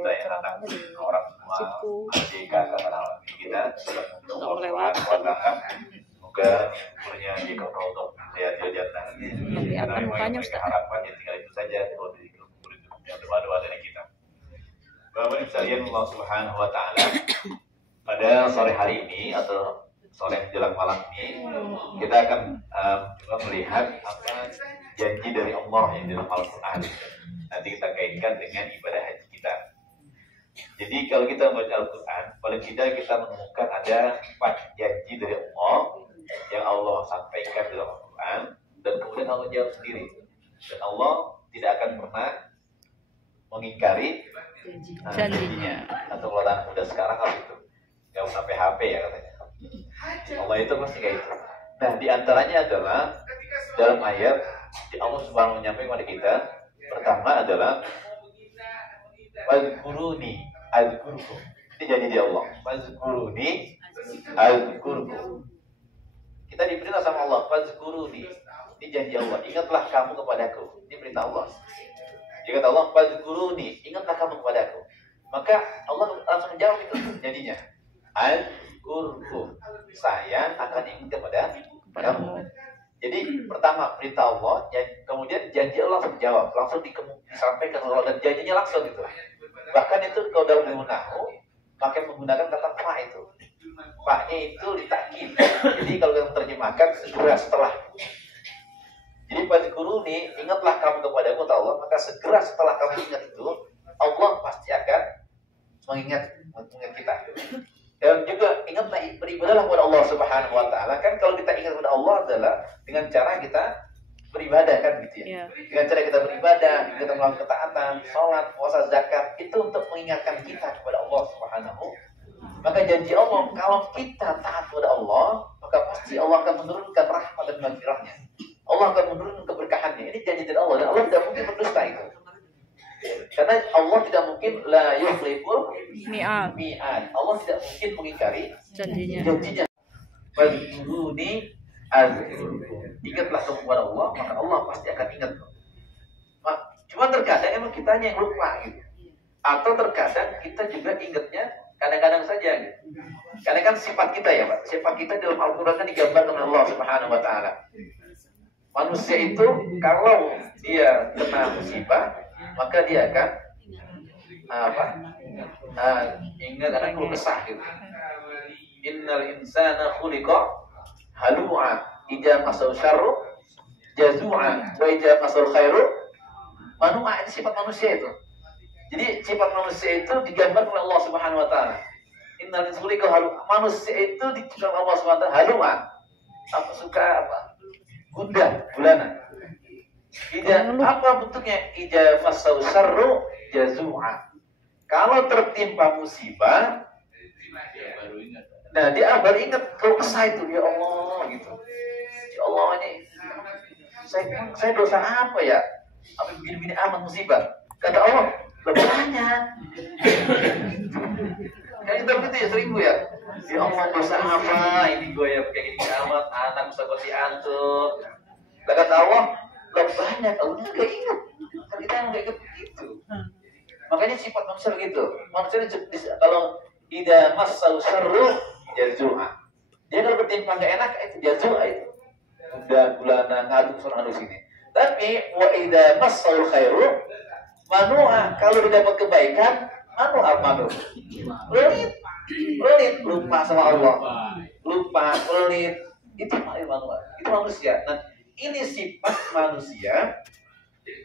kita yang anak orang tua, adik, kakak, kita untuk Allah semoga umurnya dikabul untuk dia jannah. Karena memang harapan yang tinggal itu saja kalau yang doa-doa dari kita. Bapak Ibu sekalian, Allah Subhanahu Wa Taala pada sore hari ini atau sore menjelang malam ini kita akan coba melihat apa janji dari Allah yang dalam Al-Quran. Nanti kita kaitkan dengan ibadah haji kita. Jadi kalau kita membaca Al-Quran, paling tidak kita menemukan ada 4 janji dari Allah yang Allah sampaikan dalam Al-Quran dan kemudian Allah jawab sendiri. Dan Allah tidak akan pernah mengingkari janjinya. Atau kalau anak muda sekarang kalau itu nggak usah PHP ya katanya. Allah itu pasti kayak itu. Nah di antaranya adalah dalam ayat Allah Subhanahu menyampaikan kepada kita. Pertama adalah Fazkuruni azkurkum. Ini janji dari Allah. Fazkuruni azkurkum. Kita diperintah sama Allah. Fazkuruni. Ini janji Allah. Ingatlah kamu kepadaku. Ini perintah Allah. Jika kata Allah, Fazkuruni, ingatlah kamu kepadaku. Maka Allah langsung jawab itu janjinya. Azkurkum. Saya akan ingat kepada kamu. Jadi pertama perintah Allah, kemudian janji Allah langsung dijawab, langsung disampaikan Allah dan janjinya langsung gitu. Bahkan itu kalau dalam ilmu nahwu pakai menggunakan kata fa itu. Fa-nya itu ditakkid. Jadi kalau yang terjemahkan segera setelah. Jadi fadzkuruni, ingatlah kamu kepada kata Allah, maka segera setelah kamu ingat itu, Allah pasti akan mengingat kita. Dan juga ingatlah beribadahlah kepada Allah Subhanahu Wa Taala. Kan kalau kita ingat kepada Allah adalah dengan cara kita beribadah kan gitu ya. Dengan cara kita beribadah, kita melakukan ketaatan, sholat, puasa, zakat, itu untuk mengingatkan kita kepada Allah Subhanahu. Maka janji Allah kalau kita taat kepada Allah, maka pasti Allah akan menurunkan rahmat dan maghfirahnya. Allah akan menurunkan keberkahannya. Ini janji dari Allah dan Allah tidak mungkin berdusta itu. Karena Allah tidak mungkin la yukhliful mi'ad. Allah tidak mungkin mengingkari janjinya. Fadzkuruni azkurkum. Ingatlah kamu kepada Allah, maka Allah pasti akan ingat. Cuma terkadang emang kitanya yang lupa gitu. Atau terkadang kita juga ingatnya kadang-kadang saja gitu. Karena kan sifat kita ya Pak. Sifat kita dalam Al-Quran kan digambarkan oleh Allah Subhanahu Wa Taala. Manusia itu kalau dia kena musibah, maka dia akan ingat anak keluh kesah gitu. Innal insana khuliqa halu'a idza masal syarru jazu'a wa idza masal khairu manu'a. Ini sifat manusia itu. Jadi sifat manusia itu digambarkan oleh Allah Subhanahu Wa Taala. Innal insana khuliqa halu'a. Manusia itu diciptakan Allah Subhanahu Wa Taala halu'a. Apa suka apa? Gundah, gulana. Apa bentuknya? Ija masau syarru jazu'a. Kalau tertimpa musibah, nah dia baru ingat kalau kesah itu ya Allah gitu. Ya Allah ini saya dosa apa ya? Apa begini-begini amat musibah? Kata Allah, lebih banyak. Kayak itu gitu ya sering gue ya. Ya Allah dosa apa? Ini gue ya kayak gini amat, anak bisa kosi antuk. Lah kata Allah, lebih banyak. Allah nggak ingat. Kan kita yang nggak ingat begitu. Makanya sifat manusia begitu. Manusia kalau ida masal syarru jazu'a. Dia kalau bertimpa nggak enak itu jazu'a itu. Udah gulana ngaduk sana sini. Tapi wa ida masal khairu manu'a. Kalau didapat kebaikan manu. Pelit, lupa sama Allah, lupa, pelit, itu manusia. Nah, ini sifat manusia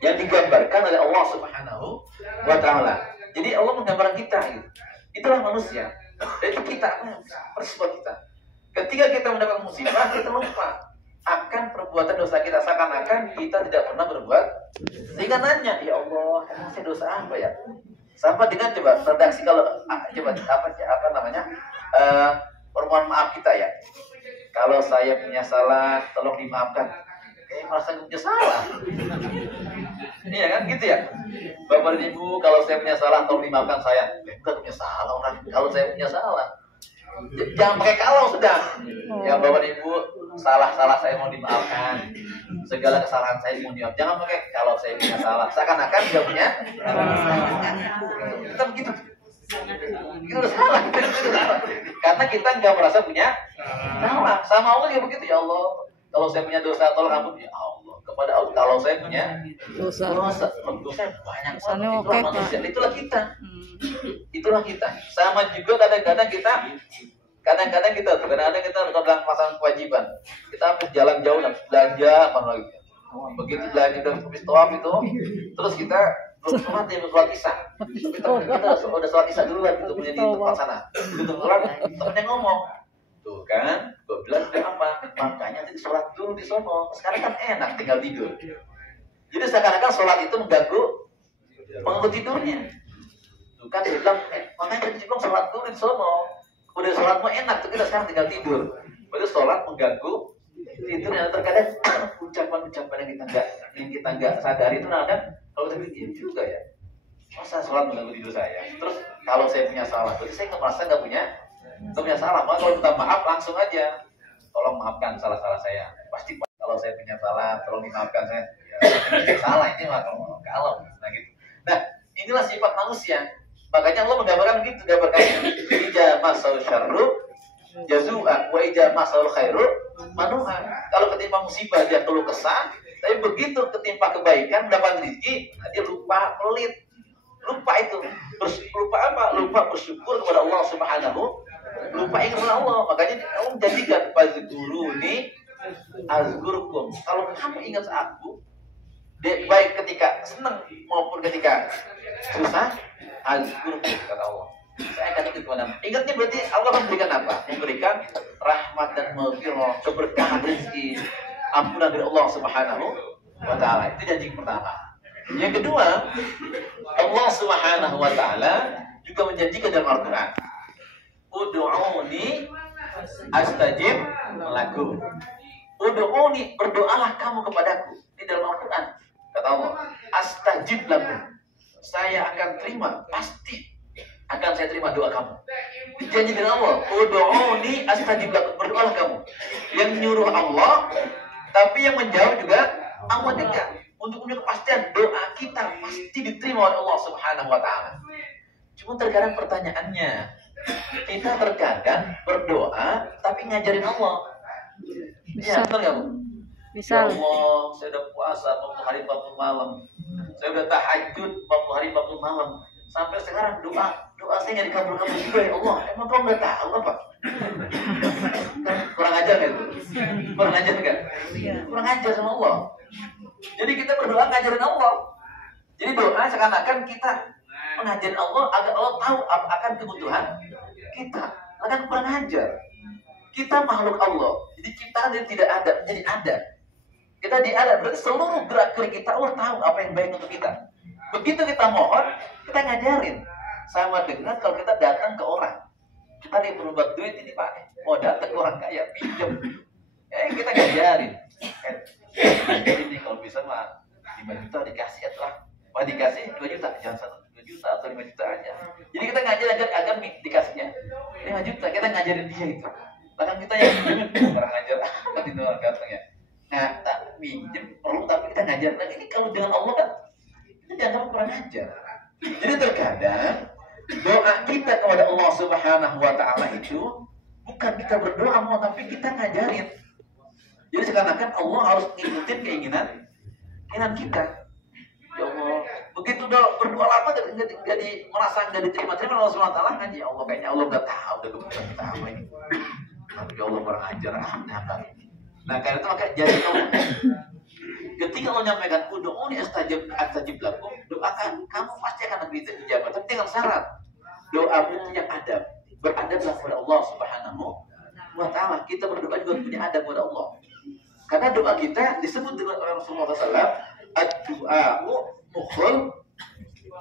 yang digambarkan oleh Allah Subhanahu Wa Taala. Jadi Allah menggambarkan kita, gitu. Itulah manusia. Dan kita persifat kita. Ketika kita mendapat musibah, kita lupa akan perbuatan dosa kita, seakan-akan kita tidak pernah berbuat. Sehingga nanya, ya Allah, emang saya dosa apa ya? Sama dengan coba redaksi kalau coba apa namanya permohonan maaf kita ya. Kalau saya punya salah, tolong dimaafkan. Kayak merasa punya salah. Iya kan gitu ya. Bapak dan Ibu, kalau saya punya salah, tolong dimaafkan saya. Bukan punya salah orang. Kalau saya punya salah, jangan pakai kalau sudah. Ya Bapak dan Ibu, salah saya mau dimaafkan. Segala kesalahan saya mohon maaf. Jangan pakai kalau saya punya salah. Seakan-akan nggak punya. Kita begitu. Itu udah salah. Karena kita nggak merasa punya salah. Sama Allah juga begitu. Ya Allah, kalau saya punya dosa, tolong ampun. Ya Allah, kepada Allah kalau saya punya dosa banyak banget. Itulah kita. Itulah kita. Sama juga kadang-kadang kita dalam melaksanakan kewajiban. Kita habis jalan jauh dan belanja apa lagi. Begitu belanja dan habis tawaf itu, terus kita belum sholat isya. Kita udah sholat isya dulu lah gitu punya di tempat sana. Gitu orang temennya ngomong, tuh kan, gue bilang sudah apa? Makanya tadi sholat dulu di sono. Sekarang kan enak tinggal tidur. Jadi seakan-akan sholat itu mengganggu tidurnya. Tuh kan dia bilang, makanya tadi bilang sholat dulu di sono. Udah sholatmu enak, tuh kita sekarang tinggal tidur. Berarti sholat mengganggu tidur. Dan terkadang ucapan-ucapan yang kita nggak sadari itu kadang kalau saya pikir juga ya, masa sholat mengganggu tidur saya. Terus kalau saya punya salah, berarti saya merasa nggak punya salah. Maka kalau minta maaf langsung aja, tolong maafkan salah-salah saya. Pasti kalau saya punya salah, tolong dimaafkan saya. Ya, salah ini mah kalau gitu. Nah, inilah sifat manusia. Makanya Allah menggambarkan begitu, gambarkannya. Ija masal syarru jazua wa ija masal khairu manuha. Kalau ketimpa musibah dia keluh kesah, tapi begitu ketimpa kebaikan mendapat rezeki, dia lupa pelit. Lupa itu. Lupa apa? Lupa bersyukur kepada Allah Subhanahu. Lupa ingat kepada Allah. Makanya Allah menjadikan fazkuruni azkurkum. Kalau kamu ingat aku, baik ketika senang maupun ketika susah, azkurkum kata Allah. Saya akan ikut kepadamu. Ingatnya berarti Allah memberikan apa? Memberikan rahmat dan maghfirah, keberkahan rezeki, ampunan dari Allah Subhanahu wa taala. Itu janji pertama. Yang kedua, Allah Subhanahu wa taala juga menjanjikan dalam Al-Qur'an, ud'uni astajib lakum. Ud'uni, berdoalah kamu kepadaku. Ini dalam Al-Qur'an. Kata Allah, astajib lakum. Saya akan terima, pasti akan saya terima doa kamu. Janji dari Allah, ud'uni astajib lakum, berdoalah kamu. Yang nyuruh Allah, tapi yang menjawab juga Allah juga. Untuk punya kepastian doa kita pasti diterima oleh Allah Subhanahu wa taala. Cuma terkadang pertanyaannya, kita terkadang berdoa tapi ngajarin Allah. Iya, betul enggak, Bu? Misal, ya Allah, saya udah puasa 40 hari 40 malam. Saya udah tahajud 40 hari 40 malam. Sampai sekarang doa saya nggak dikabul-kabul juga ya Allah. Emang kau nggak tahu apa? Kurang ajar nggak itu? Kurang ajar nggak? Kurang ajar sama Allah. Jadi kita berdoa ngajarin Allah. Jadi doa seakan-akan kita mengajarin Allah agar Allah tahu akan kebutuhan kita. Akan kurang ajar. Kita makhluk Allah. Jadi kita tidak ada menjadi ada. Kita diada, berarti seluruh gerak-gerik kita Allah tahu apa yang baik untuk kita. Begitu kita mohon, kita ngajarin. Sama dengan kalau kita datang ke orang, kita nih perlu buat duit ini Pak, mau datang ke orang kaya pinjam, kita ngajarin. Ini kalau bisa mah 5 juta dikasih atau mau dikasih 2 juta, jangan 2 juta atau 5 juta aja. Jadi kita ngajarin agar dikasihnya 5 juta, kita ngajarin dia itu. Bahkan kita yang pinjam orang ngajar, nanti orang ganteng ya. Nah, tak pinjam perlu tapi kita ngajarin. Nah, ini kalau dengan Allah kan kita jangan kurang ajar. Jadi terkadang doa kita kepada Allah Subhanahu wa taala itu bukan kita berdoa mau, tapi kita ngajarin. Jadi seakan-akan Allah harus ngikutin keinginan kita. Ya Allah, begitu berdoa lama jadi merasa nggak diterima Allah Subhanahu wa taala kan, ya Allah kayaknya Allah nggak tahu udah keputusan kita apa ini. Tapi ya Allah kurang ajar Nah, karena itu maka jadi Allah. Ketika Allah menyampaikan ud'uni astajib lakum, doakan kamu pasti akan lebih dijawab. Tapi dengan syarat doamu itu yang adab, beradablah kepada Allah Subhanahu wa taala. Kita berdoa juga punya adab kepada Allah. Karena doa kita disebut dengan Rasulullah SAW, ad-du'a'u mukhul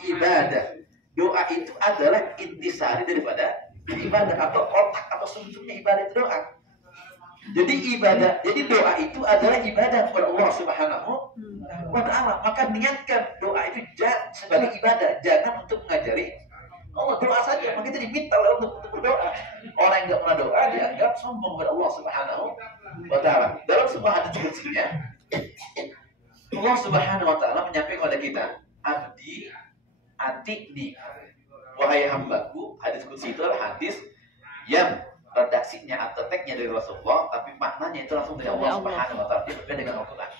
ibadah. Doa itu adalah intisari daripada ibadah, atau otak atau sumbernya ibadah itu doa. Jadi doa itu adalah ibadah kepada Allah Subhanahu wa taala. Maka niatkan doa itu sebagai ibadah, jangan untuk mengajari Allah. Doa saja, maka kita diminta untuk berdoa. Orang yang enggak pernah doa dianggap sombong kepada Allah Subhanahu wa taala. Dalam sebuah hadis kutsinya, Allah Subhanahu wa taala menyampaikan kepada kita, abdi atikni, wahai hambaku. Hadis qudsi itu adalah hadis yang redaksinya atau teksnya dari Rasulullah, tapi maknanya itu langsung dari Allah Subhanahu wa taala. Dia berbeda dengan Al-Qur'an.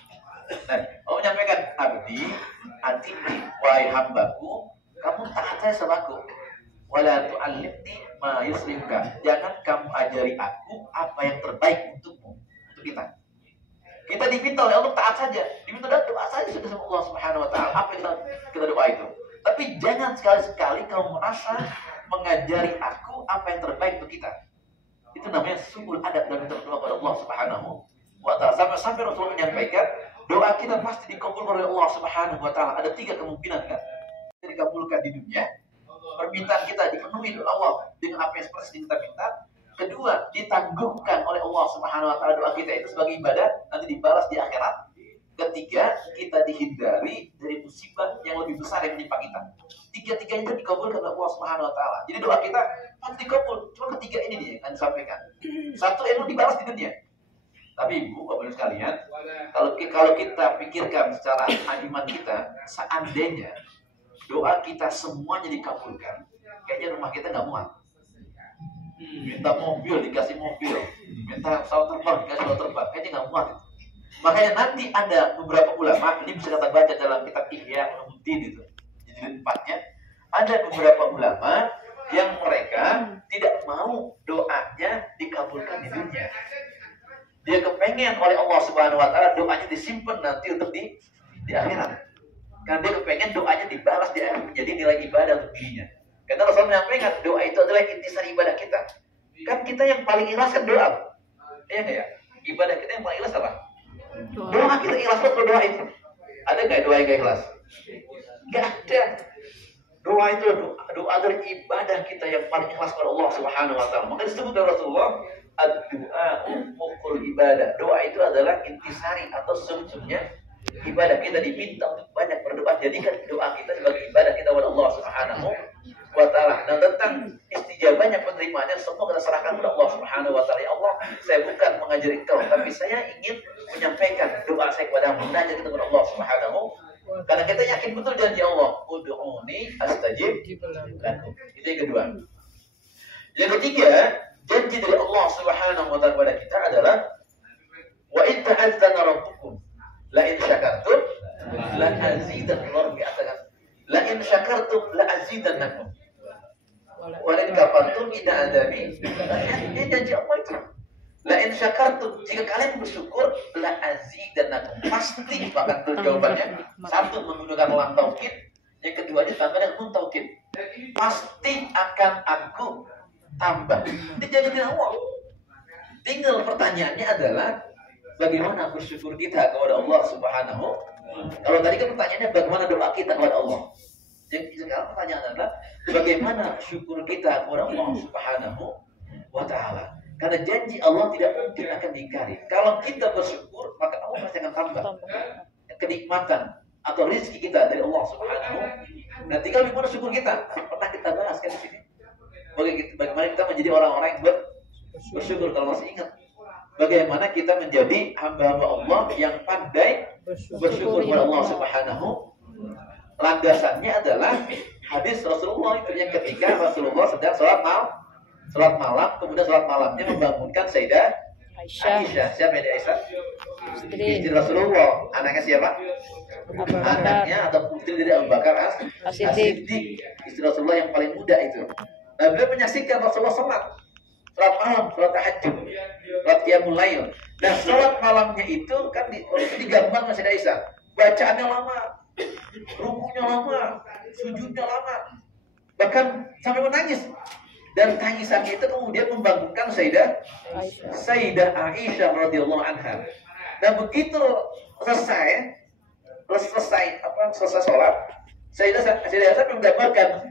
Nah, Allah menyampaikan, abdi atikni, wahai hambaku, kamu taat saya sama aku. Wala tu'allimni ma yuslimka. Jangan kamu ajari aku apa yang terbaik untukmu, untuk kita. Kita diminta oleh Allah taat saja, diminta doa saja sudah sama Allah Subhanahu wa taala. Apa yang kita doa itu? Tapi jangan sekali-sekali kamu merasa mengajari aku apa yang terbaik untuk kita. Itu namanya suul adab dan minta doa kepada Allah Subhanahu wa taala. Sampai Rasulullah menyampaikan, doa kita pasti dikabulkan oleh Allah Subhanahu wa taala. Ada 3 kemungkinan kan? Dikabulkan di dunia, permintaan kita dipenuhi oleh Allah dengan apa yang seperti kita minta. Kedua, ditangguhkan oleh Allah Subhanahu wa taala doa kita itu sebagai ibadah, nanti dibalas di akhirat. Ketiga, kita dihindari dari musibah yang lebih besar yang menimpa kita. Tiga-tiganya itu dikabulkan oleh Allah Subhanahu wa taala. Jadi doa kita pasti dikabul. Cuma ketiga ini nih yang disampaikan. Satu ilmu dibalas di dunia. Tapi Ibu, Bapak sekalian, kalau kita pikirkan secara iman kita, seandainya doa kita semuanya dikabulkan, kayaknya rumah kita nggak muat. Minta mobil dikasih mobil, minta pesawat terbang dikasih pesawat terbang, kayaknya nggak muat itu. Makanya nanti ada beberapa ulama, ini bisa kita baca dalam kitab Ihya Ulumuddin itu, jadi 4-nya, ada beberapa ulama yang mereka tidak mau doanya dikabulkan di dunia. Dia kepengen oleh Allah Subhanahu wa taala doanya disimpan nanti untuk di akhirat. Karena dia kepengen doanya dibalas di akhirat menjadi nilai ibadah untuk dirinya. Karena Rasulullah menyampaikan doa itu adalah intisari ibadah kita. Kan kita yang paling ikhlas kan doa. Iya enggak ya? Ibadah kita yang paling ikhlas apa? Doa kita ikhlas betul doa itu. Ada enggak doa yang ikhlas? Enggak ada. Doa itu doa adalah ibadah kita yang paling ikhlas kepada Allah Subhanahu wa taala. Maka disebut oleh Rasulullah ad-du'a mukhul ibadah. Doa itu adalah intisari atau sumsumnya ibadah. Kita diminta untuk banyak berdoa. Jadikan doa kita sebagai ibadah kita kepada Allah Subhanahu wa taala. Dan tentang istijabahnya, penerimaannya, semua kita serahkan kepada Allah Subhanahu wa taala. Ya Allah, saya bukan mengajari engkau, tapi saya ingin menyampaikan doa saya kepada munajat kita kepada Allah Subhanahu. Karena kita yakin betul janji Allah, ud'uni astajib lakum. Itu yang kedua. Yang ketiga, janji dari Allah Subhanahu wa taala kepada kita adalah wa in ta'azzana rabbukum la in syakartum la azidannakum. La in syakartum la azidannakum. Wa in kafartum inna adzabi. Ini janji Allah itu. La in syakartum, jika kalian bersyukur, la azidannakum. Pasti bahkan jawabannya. Satu menggunakan lam taukid, yang kedua ditambah dengan nun taukid. Pasti akan aku tambah. Ini janji dari Allah. Tinggal pertanyaannya adalah bagaimana bersyukur kita kepada Allah Subhanahu. Kalau tadi kan pertanyaannya bagaimana doa kita kepada Allah. Jadi sekarang pertanyaan adalah bagaimana syukur kita kepada Allah Subhanahu wa taala. Karena janji Allah tidak mungkin akan diingkari. Kalau kita bersyukur, maka Allah pasti akan tambah kenikmatan atau rezeki kita dari Allah Subhanahu. Nah, tinggal bagaimana syukur kita. Pernah kita bahas kan di sini. Bagaimana kita menjadi orang-orang yang bersyukur. Kalau masih ingat, bagaimana kita menjadi hamba-hamba Allah yang pandai bersyukur kepada Allah Subhanahu. Landasannya adalah hadis Rasulullah itu yang ketika Rasulullah sedang sholat malam, kemudian sholat malamnya membangunkan Sayyidah Aisyah. Siapa yang Aisyah? Istri Rasulullah. Anaknya siapa? Anaknya atau putri dari Abu Bakar As-Siddiq. Istri Rasulullah yang paling muda itu. Nah, beliau menyaksikan Rasulullah sholat malam, sholat tahajud, sholat qiyamul lail. Nah, sholat malamnya itu kan digabung sama Sayyidah Aisyah. Bacaannya lama, rukunya lama, sujudnya lama, bahkan sampai menangis. Dan tangisannya itu kemudian membangunkan Sayyidah Aisyah radhiyallahu anha. Dan begitu selesai sholat, Sayyidah Aisyah menggambarkan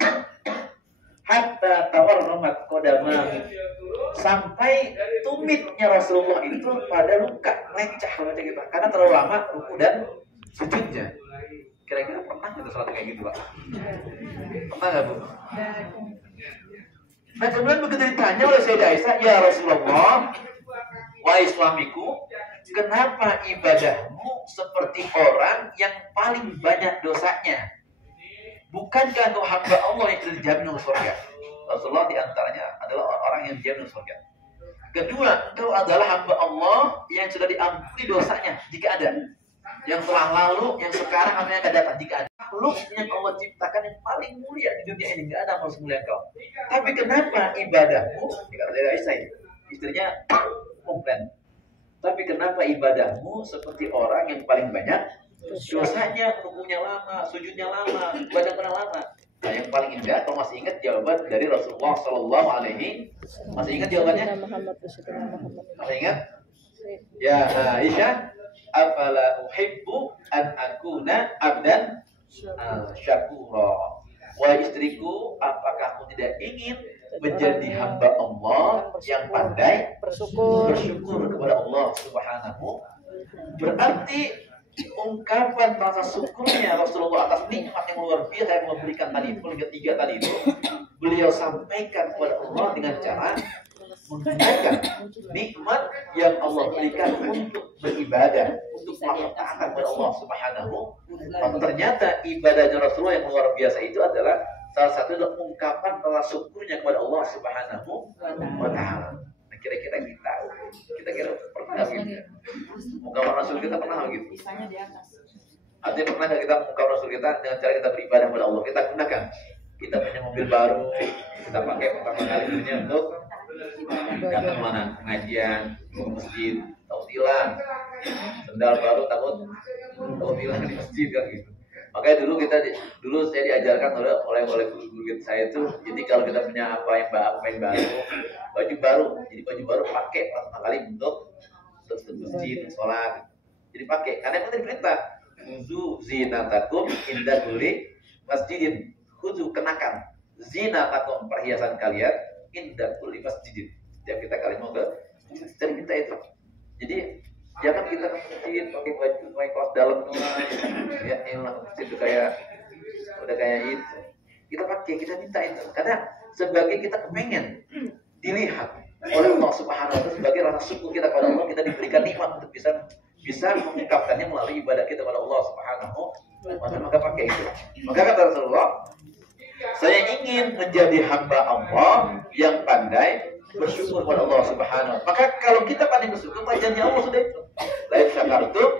hatta tawarramat qadamah, sampai tumitnya Rasulullah itu pada luka, lecah macam gitu, karena terlalu lama ruku dan sujudnya. Kira-kira pernah nggak sholat kayak gitu, Pak? Pernah nggak, Bu? Nah, kemudian begitu ditanya oleh Sayyidah Aisyah, ya Rasulullah, wahai suamiku, kenapa ibadahmu seperti orang yang paling banyak dosanya? Bukankah engkau hamba Allah yang sudah dijamin surga? Rasulullah diantaranya adalah orang yang dijamin surga. Kedua, engkau adalah hamba Allah yang sudah diampuni dosanya jika ada. Yang telah lalu, yang sekarang, atau yang akan datang jika ada. Makhluk yang Allah ciptakan yang paling mulia di dunia ini, nggak ada yang harus mulia engkau. Tapi kenapa ibadahmu? Dikata dari Aisyah, istrinya komplain. Tapi kenapa ibadahmu seperti orang yang paling banyak dosanya, rukunya lama, sujudnya lama, ibadahnya lama. Nah, yang paling indah, kalau masih ingat jawaban dari Rasulullah Sallallahu Alaihi, masih ingat jawabannya? Masih ingat? Ya Aisyah, afala uhibbu an akuna abdan syakura. Wahai istriku, apakah aku tidak ingin menjadi hamba Allah yang pandai bersyukur kepada Allah Subhanahu? Berarti ungkapan rasa syukurnya Rasulullah atas nikmat yang luar biasa yang Allah berikan tadi, ketiga tadi itu, beliau sampaikan kepada Allah dengan cara menggunakan nikmat yang Allah berikan untuk beribadah, untuk melakukan taat kepada Allah Subhanahu. Maka ternyata ibadahnya Rasulullah yang luar biasa itu adalah salah satu ungkapan rasa syukurnya kepada Allah Subhanahu wa Ta'ala. Kira-kira kita pernah gitu. Ungkapan Rasul kita pernah begitu. Artinya pernah nggak kita ungkapan Rasul kita dengan cara kita beribadah kepada Allah? Kita gunakan. Kita punya mobil baru, kita pakai pertama kali punya untuk datang mana pengajian, ke masjid, takut hilang. Sendal baru takut hilang di masjid kan gitu. Makanya dulu saya diajarkan oleh guru saya itu, jadi kalau kita punya apa yang baru, baju baru, jadi baju baru pakai pertama kali untuk masjid, sholat. Jadi pakai, karena itu diperintah. Khuzu zinatakum inda kulli masjidin. Khuzu, kenakan zinatakum, perhiasan kalian inda kulli masjidin. Setiap kita kali mau ke masjid, kita itu. Jadi jangan kita ke masjid pakai baju kaos dalam doang, ya enak itu udah kayak itu. Kita pakai, kita minta itu, karena sebagai kita kepengen dilihat oleh Allah Subhanahu wa Ta'ala sebagai rasa syukur kita kepada Allah, kita diberikan nikmat untuk bisa mengungkapkannya melalui ibadah kita kepada Allah Subhanahu wa Ta'ala. Maka pakai itu. Maka kata Rasulullah, saya ingin menjadi hamba Allah yang pandai bersyukur kepada Allah Subhanahu. Maka kalau kita pandai bersyukur, janji Allah sudah itu. La syakartum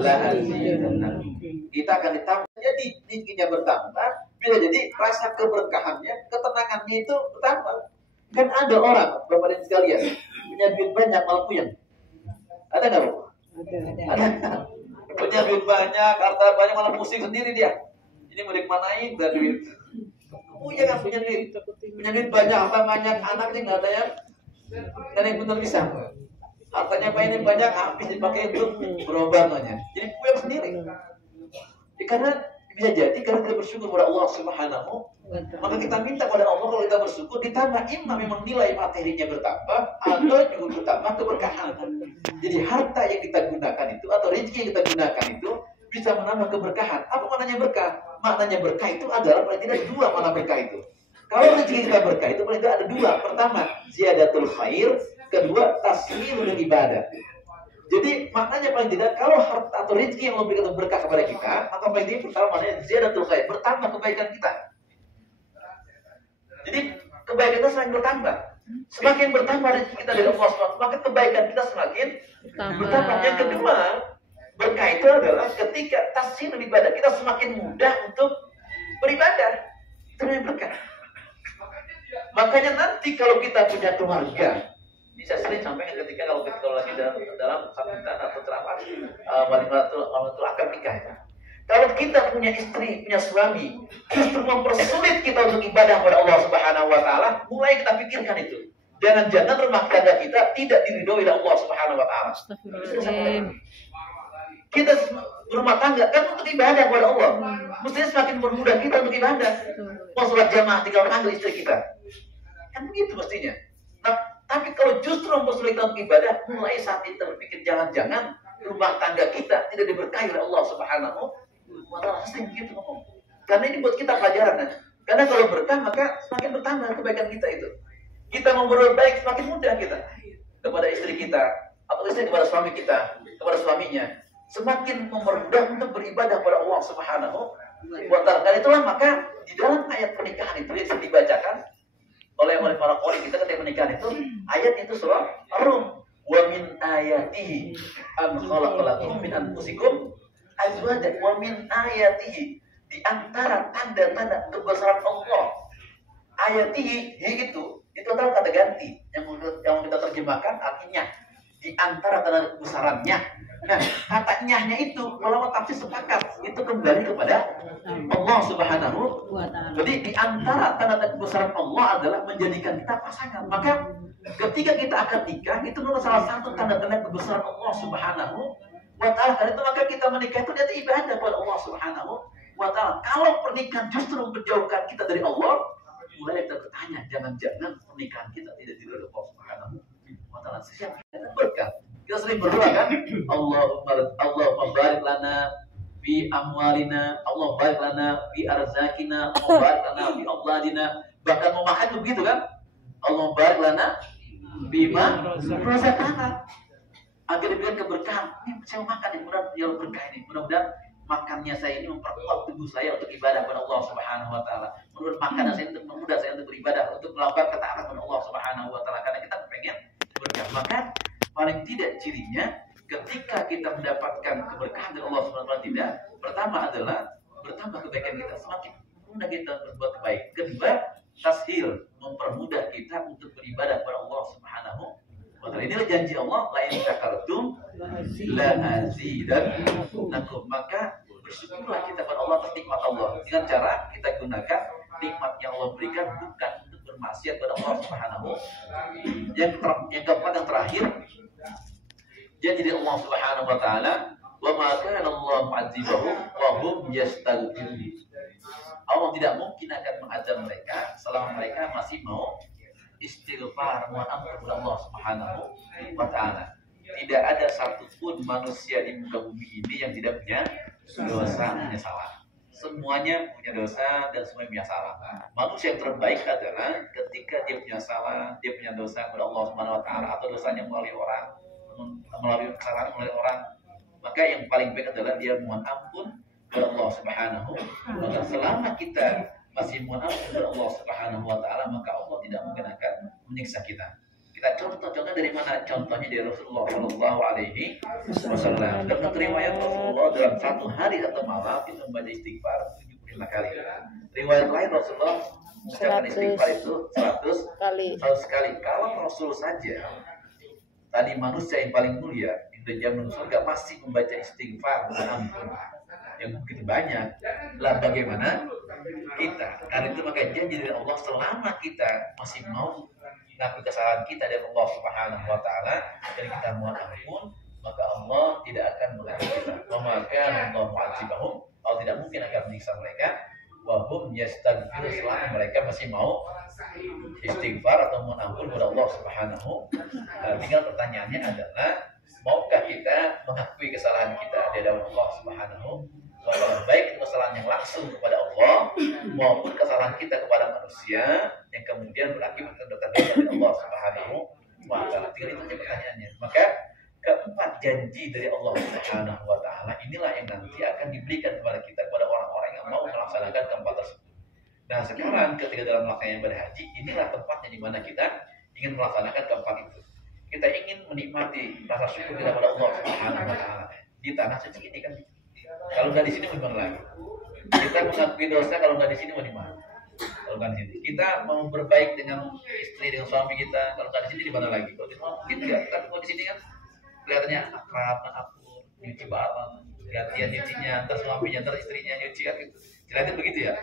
la azidannakum. Kita akan ditambah. Jadi rezekinya bertambah, bisa jadi rasa keberkahannya, ketenangannya itu bertambah. Kan ada orang, Bapak dan sekalian, punya duit banyak malah puyeng. Ada nggak, Bu? Ada. Punya duit banyak, harta banyak malah pusing sendiri dia. Ini mau dikemanain dah duit? Punya duit banyak, harta banyak, anaknya nggak ada yang benar bisa. Hartanya banyak, habis dipakai untuk berobat namanya. Jadi puyeng sendiri. Karena bisa jadi karena kita bersyukur kepada Allah Subhanahu, maka kita minta kepada Allah kalau kita bersyukur ditambah imam memang nilai materinya bertambah atau juga bertambah keberkahan. Jadi harta yang kita gunakan itu atau rezeki yang kita gunakan itu bisa menambah keberkahan. Apa maknanya berkah? Maknanya berkah itu adalah paling tidak dua makna berkah itu. Kalau rezeki kita berkah itu paling tidak ada dua. Pertama, ziyadatul khair. Kedua, tasmilul ibadah. Jadi maknanya paling tidak kalau harta atau rezeki yang memberikan berkah kepada kita, maka paling tidak pertama maknanya ziyadatul khair, bertambah kebaikan kita. Jadi kebaikan kita semakin bertambah. Semakin bertambah rezeki kita dari Allah SWT, maka kebaikan kita semakin bertambah. Yang kedua, berkah itu adalah ketika tasmilul ibadah, kita semakin mudah untuk beribadah. Itu yang berkah. Makanya nanti kalau kita punya keluarga, bisa sering sampaikan ketika kalau lagi dalam sambutan atau ceramah walimatul akad nikah ya. Kalau kita punya istri, punya suami, justru mempersulit kita untuk ibadah kepada Allah Subhanahu wa Ta'ala, mulai kita pikirkan itu. Jangan-jangan rumah tangga kita tidak diridhoi oleh Allah Subhanahu wa Ta'ala. Kita berumah tangga kan untuk ibadah kepada Allah. Mestinya semakin bermudah kita untuk ibadah. Mau sholat jamaah tinggal panggil istri kita. Kan begitu mestinya. Nah, tapi kalau justru mempersulit untuk ibadah, mulai saat kita berpikir jangan-jangan rumah tangga kita tidak diberkahi oleh Allah Subhanahu wa Ta'ala. Sering begitu ngomong. Karena ini buat kita pelajaran. Karena kalau berkah maka semakin bertambah kebaikan kita itu. Kita mau berbuat baik semakin mudah kita kepada istri kita atau istri kepada suami kita. kepada suaminya, semakin mempermudah untuk beribadah kepada Allah Subhanahu wa Ta'ala. Dan itulah maka di dalam ayat pernikahan itu yang dibacakan oleh para qori kita ketika pernikahan itu, ayat itu surah Ar-Rum. Wa min ayatihi an khalaqalakum min anfusikum azwajan wa min ayatihi, di antara tanda-tanda kebesaran Allah. Ayatihi itu adalah kata ganti yang kita terjemahkan artinya di antara tanda kebesarannya. Nah, katanya itu ulama tafsir sepakat itu kembali kepada Allah Subhanahu wa Ta'ala. Jadi di antara tanda kebesaran Allah adalah menjadikan kita pasangan. Maka ketika kita akan nikah itu adalah salah satu tanda-tanda kebesaran Allah Subhanahu wa Ta'ala. Karena itu maka kita menikah itu adalah ibadah kepada Allah Subhanahu wa Ta'ala. Kalau pernikahan justru menjauhkan kita dari Allah, mulai kita bertanya, jangan-jangan pernikahan kita tidak diridhoi Allah Subhanahu wa Ta'ala. Siapa yang berkah? Kita sering berdoa kan, Allahumma barik lana fi amwalina, Allah barik lana fi arzakina, Allah barik lana fi auladina. Bahkan mau makan begitu kan, Allah barik lana bima razaqana, agar diberikan keberkahan. Ini saya mau makan ini, mudah-mudahan berkah ini, mudah-mudahan makannya saya ini memperkuat tubuh saya untuk ibadah kepada Allah Subhanahu wa Ta'ala. Mudah-mudahan makanan saya untuk memudah saya untuk beribadah, untuk melakukan ketaatan kepada Allah Subhanahu wa Ta'ala, karena kita pengen berkah. Maka paling tidak cirinya ketika kita mendapatkan keberkahan dari Allah Subhanahu wa Ta'ala, tidak, pertama adalah bertambah kebaikan kita, semakin mudah kita berbuat baik. Kedua, tashil, mempermudah kita untuk beribadah kepada Allah Subhanahu wa Ta'ala. Inilah janji Allah, la in syakartum la azidannakum. Maka bersyukurlah kita kepada Allah atas nikmat Allah dengan cara kita gunakan nikmat yang Allah berikan bukan untuk bermaksiat kepada Allah Subhanahu. Yang keempat, yang terakhir, janji dari Allah Subhanahu wa Ta'ala, wa ma kana Allah mu'adzibahum wa hum yastaghfirun. Allah tidak mungkin akan mengazab mereka selama mereka masih mau istighfar, mohon ampun kepada Allah Subhanahu wa Ta'ala. Tidak ada satupun manusia di muka bumi ini yang tidak punya dosa, punya salah. Semuanya punya dosa dan semuanya punya salah. Manusia yang terbaik adalah ketika dia punya salah, dia punya dosa kepada Allah Subhanahu wa Ta'ala, atau dosanya melalui orang, melalui kesalahan melalui orang, maka yang paling baik adalah dia mohon ampun kepada Allah Subhanahu wa Ta'ala. Selama kita masih mohon ampun kepada Allah Subhanahu wa Ta'ala, maka Allah tidak mungkin akan menyiksa kita. Kita contoh-contoh dari mana? Contohnya dari Rasulullah Shallallahu Alaihi Wasallam. Dalam riwayat Rasulullah dalam satu hari atau malam itu membaca istighfar 75 kali. Riwayat lain Rasulullah mengucapkan istighfar itu 100 kali. Kalau Rasul saja tadi manusia yang paling mulia yang dijamin surga masih membaca istighfar yang begitu banyak, lah bagaimana kita? Karena itu maka janji dari Allah, selama kita masih mau mengakui kesalahan kita dari Allah Subhanahu wa Ta'ala dan kita mohon ampun, maka Allah tidak akan mengadab kita. Wa ma kana Allah mu'adzibahum, Allah tidak mungkin akan menyiksa mereka. Wa hum yastaghfirun, selama mereka masih mau istighfar atau mohon ampun kepada Allah Subhanahu. Tinggal pertanyaannya adalah, maukah kita mengakui kesalahan kita di hadapan Allah Subhanahu wa Ta'ala, baik kesalahan yang langsung kepada Allah maupun kesalahan kita kepada manusia yang kemudian berakibat dosa dari Allah Subhanahu wa Ta'ala. Tinggal itu saja pertanyaannya. Maka keempat janji dari Allah Subhanahu wa Ta'ala inilah yang nanti akan diberikan kepada kita, kepada orang-orang yang mau melaksanakan keempat tersebut. Nah, sekarang ketika dalam melaksanakan ibadah haji, inilah tempatnya di mana kita ingin melaksanakan keempat itu. Kita ingin menikmati rasa syukur kita kepada Allah Subhanahu wa Ta'ala di tanah suci ini kan. Kalau nggak di sini mau dimana lagi? Kita mengakui dosa, kalau nggak di sini mau di mana? Kalau nggak di sini, kita mau berbaik dengan istri, dengan suami kita, kalau nggak di sini di mana lagi? Kalau di mana mungkin nggak? Kalau di sini kan kelihatannya akrab, akur, nyuci bareng, gantian nyucinya, ntar suaminya, ntar istrinya nyuci kan gitu. Kelihatannya begitu ya.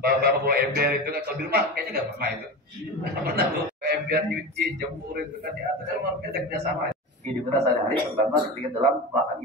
Bapak bawa ember itu kan, kalau di rumah kayaknya nggak pernah itu. Nggak pernah tuh ember nyuci, jemur itu kan di atas kan rumah kita kerja sama. Kehidupan sehari-hari, pertama ketika dalam melakukan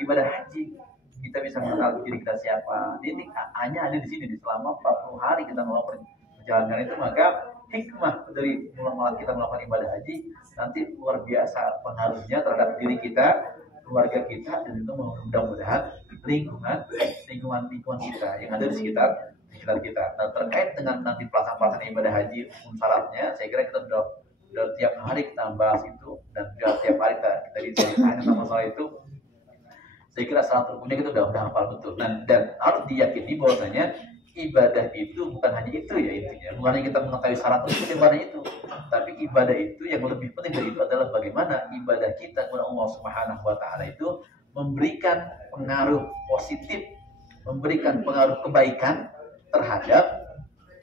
ibadah haji, kita bisa mengenal diri kita siapa. Ini hanya ada di sini di selama 40 hari kita melakukan perjalanan itu. Maka hikmah dari kita melakukan ibadah haji nanti luar biasa pengaruhnya terhadap diri kita, keluarga kita, dan itu mudah-mudahan lingkungan kita yang ada di sekitar kita. Nah, terkait dengan nanti pelaksanaan ibadah haji syaratnya, saya kira kita sudah tiap hari kita bahas itu, dan juga tiap hari kita ditanya sama sholat itu, saya kira salat rukunnya kita udah hafal betul. Dan harus diyakini bahwasanya ibadah itu bukan hanya itu ya intinya. Bukan hanya kita mengetahui syarat untuk ibadah itu, tapi ibadah itu yang lebih penting dari itu adalah bagaimana ibadah kita kepada Allah Subhanahu wa taala itu memberikan pengaruh positif, memberikan pengaruh kebaikan terhadap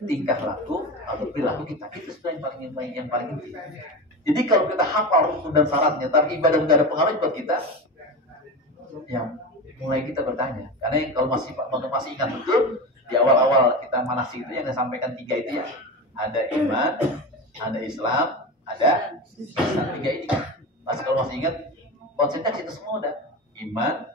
tingkah laku atau perilaku kita. Itu sudah yang paling inti. Jadi kalau kita hafal rukun dan syaratnya, tapi ibadah nggak ada pengaruh buat kita, ya mulai kita bertanya. Karena kalau masih ingat betul di awal-awal kita manasik itu yang disampaikan 3 itu ya, ada iman, ada Islam, ada ihsan. 3 ini. Masih kalau masih ingat konsepnya itu semua udah iman,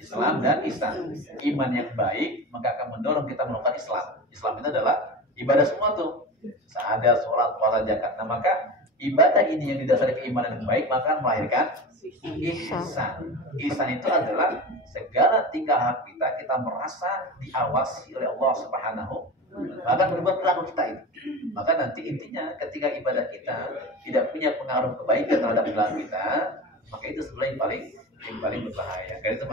Islam dan ihsan. Iman yang baik maka akan mendorong kita melakukan Islam. Islam itu adalah ibadah semua tuh. Syahadat, sholat, puasa, zakat. Nah, maka ibadah ini yang didasari keimanan yang baik maka melahirkan ihsan. Ihsan itu adalah segala tingkah laku kita merasa diawasi oleh Allah Subhanahu bahkan berbuat perilaku kita itu. Maka nanti intinya ketika ibadah kita tidak punya pengaruh kebaikan terhadap perilaku kita, maka itu sebenarnya yang paling berbahaya. Karena itu